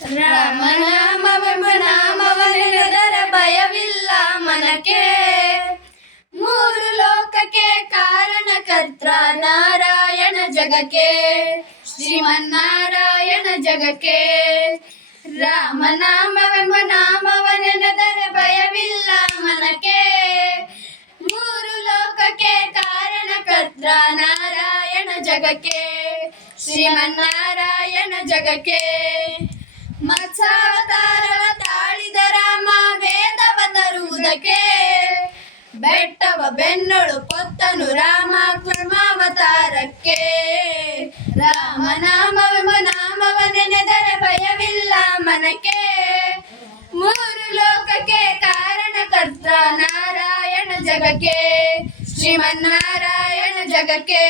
ರಾಮನಾಮವೆಂಬ ನಾಮವನೆನೆದರ ಭಯವಿಲ್ಲ ಮನಕ್ಕೆ. ಮೂರು ಲೋಕಕ್ಕೆ ಕಾರಣಕರ್ತ ನಾರಾಯಣ ಜಗಕ್ಕೆ, ಶ್ರೀಮನ್ನಾರಾಯಣ ಜಗಕ್ಕೆ. ರಾಮನಾಮವೆಂಬ ನಾಮವನೆನೆದರ ಭಯವಿಲ್ಲ ಮನಕ್ಕೆ. ಮೂರು ಲೋಕಕ್ಕೆ ಕಾರಣಕರ್ತ ನಾರಾಯಣ ಜಗಕ್ಕೆ, ಶ್ರೀಮನ್ನಾರಾಯಣ ಜಗಕ್ಕೆ. ಮತ್ಸ್ಯಾವತಾರವ ತಾಳಿದ ರಾಮ ವೇದವ ತರುವುದಕ್ಕೆ, ಬೆಟ್ಟವ ಬೆನ್ನೊಳು ಪೊತ್ತನು ರಾಮ ಕೂರ್ಮಾವತಾರಕ್ಕೆ. ರಾಮನಾಮವೆಂಬ ನಾಮವನೆನೆದರ ಭಯವಿಲ್ಲ ಮನಕ್ಕೆ. ಮೂರು ಲೋಕಕ್ಕೆ ಕಾರಣಕರ್ತ ನಾರಾಯಣ ಜಗಕ್ಕೆ, ಶ್ರೀಮನ್ನಾರಾಯಣ ಜಗಕ್ಕೆ.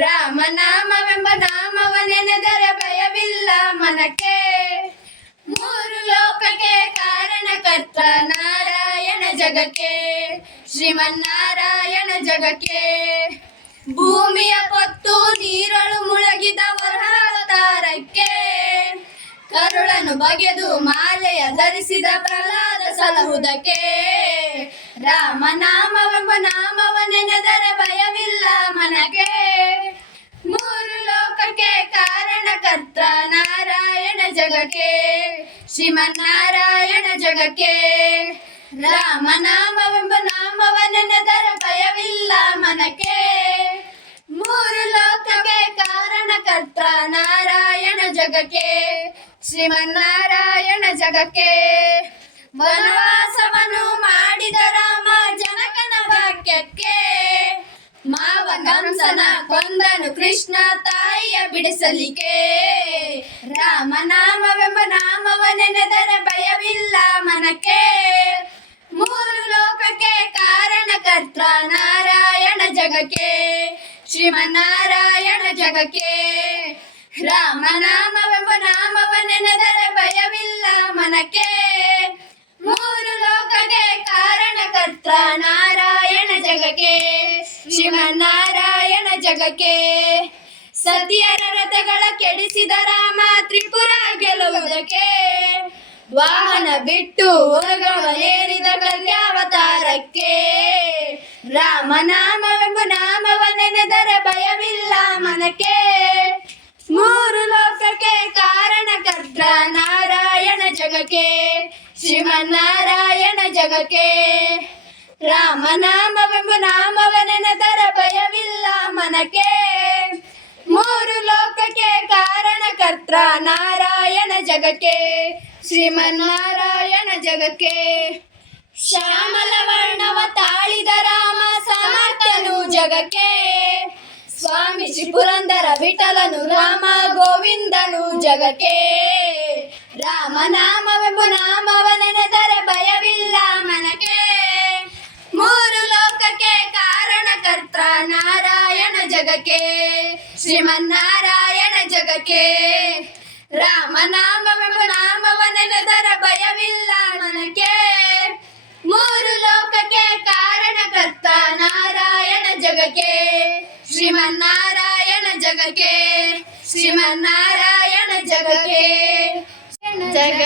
ರಾಮನಾಮವೆಂಬ ನಾಮವನೆನೆದರ ಭಯವಿಲ್ಲ ಮನಕ್ಕೆ. ಮೂರು ಲೋಕಕ್ಕೆ ಕಾರಣಕರ್ತ ನಾರಾಯಣ ಜಗಕ್ಕೆ, ಶ್ರೀಮನ್ನಾರಾಯಣ ಜಗಕ್ಕೆ. ಭೂಮಿಯ ಪೊತ್ತು ನೀರಳು ಮುಳಗಿದ ವರಾವತಾರಕ್ಕೆ, ಕರುಳನ್ನು ಬಗೆದು ಮಾಲೆಯ ಧರಿಸಿದ ಪ್ರಹ್ಲಾದ ಸಲಹುದಕ್ಕೆ. ರಾಮನಾಮವೆಂಬ ನಾಮವನೆನೆದರ ಭಯವಿಲ್ಲ ಮನಕ್ಕೆ. ಮೂರು ಲೋಕಕ್ಕೆ ಕಾರಣಕರ್ತ ನಾರಾಯಣ ಜಗಕ್ಕೆ, ಶ್ರೀಮನ್ನಾರಾಯಣ ಜಗಕ್ಕೆ. ರಾಮನಾಮವೆಂಬ ನಾಮವನೆನೆದರ ಭಯವಿಲ್ಲ ಮನಕ್ಕೆ. ಮೂರು ಲೋಕಕ್ಕೆ ಕಾರಣಕರ್ತ ನಾರಾಯಣ ಜಗಕ್ಕೆ, ಶ್ರೀಮನ್ನಾರಾಯಣ ಜಗಕ್ಕೆ. ವನವಾಸವನ್ನು ಮಾಡಿದ ರಾಮ ಜನಕನ ವಾಕ್ಯಕ್ಕೆ, ಮಾವ ಕಂಸನ ಕೊಂದನು ಕೃಷ್ಣ ತಾಯಿಯ ಬಿಡಿಸಲಿಕ್ಕೆ. ರಾಮನಾಮವೆಂಬ ನಾಮವನೆನೆದರ ಭಯವಿಲ್ಲ ಮನಕ್ಕೆ. ಮೂರು ಲೋಕಕ್ಕೆ ಕಾರಣಕರ್ತ ನಾರಾಯಣ ಜಗಕ್ಕೆ, ಶ್ರೀಮನ್ನಾರಾಯಣ ಜಗಕ್ಕೆ. ರಾಮನಾಮವೆಂಬ ನಾಮವನೆನೆದರ ಭಯವಿಲ್ಲ ಮನಕ್ಕೆ. ಮೂರು ಲೋಕಕ್ಕೆ ಕಾರಣಕರ್ತ ನಾರಾಯಣ ಜಗಕ್ಕೆ, ಶ್ರೀಮನ್ನಾರಾಯಣ ಜಗಕ್ಕೆ. ಸತಿಯರ ರಥಗಳ ಕೆಡಿಸಿದ ರಾಮ ತ್ರಿಪುರ ಗೆಲ್ಲುವುದಕ್ಕೆ, ವಾಹನ ಬಿಟ್ಟು ಉರಗವನೇರಿದ ಕಲ್ಯಾವತಾರಕ್ಕೆ. ರಾಮನಾಮವೆಂಬ ನಾಮವನೆನೆದರ ಭಯವಿಲ್ಲ ಮನಕ್ಕೆ. ಮೂರು ಲೋಕಕ್ಕೆ ಕಾರಣಕರ್ತ ನಾರಾಯಣ ಜಗಕ್ಕೆ, ಶ್ರೀಮನ್ನಾರಾಯಣ ಜಗಕ್ಕೆ. ರಾಮನಾಮವೆಂಬ ನಾಮವನೆನೆದರ ಭಯವಿಲ್ಲ ಮನಕ್ಕೆ. ಮೂರು ಲೋಕಕ್ಕೆ ಕಾರಣಕರ್ತ ನಾರಾಯಣ ಜಗಕ್ಕೆ, ಶ್ರೀಮನ್ನಾರಾಯಣ ಜಗಕ್ಕೆ. ಶ್ಯಾಮಲ ವರ್ಣವ ತಾಳಿದ ರಾಮ ಸಮರ್ಥನು ಜಗಕ್ಕೆ, ಸ್ವಾಮಿ ಶ್ರೀ ಪುರಂದರ ವಿಠಲನು ರಾಮ ಗೋವಿಂದನು ಜಗಕ್ಕೆ. ರಾಮನಾಮವೆಂಬ ನಾಮವನೆನೆದರ ಭಯವಿಲ್ಲ ಮನಕ್ಕೆ. ಮೂರು ಲೋಕಕ್ಕೆ ಕಾರಣಕರ್ತ ನಾರಾಯಣ ಜಗಕ್ಕೆ, ಶ್ರೀಮನ್ನಾರಾಯಣ ಜಗಕ್ಕೆ. ರಾಮನಾಮವೆಂಬ ನಾಮವನೆನೆದರ ಭಯವಿಲ್ಲ ಮನಕ್ಕೆ. ಮೂರು ಲೋಕಕ್ಕೆ ಕಾರಣಕರ್ತ ನಾರಾಯಣ ಜಗಕ್ಕೆ, ಶ್ರೀಮನ್ನಾರಾಯಣ ಜಗಕ್ಕೆ, ಶ್ರೀಮನ್ನಾರಾಯಣ ಜಗಕ್ಕೆ. ಜಗ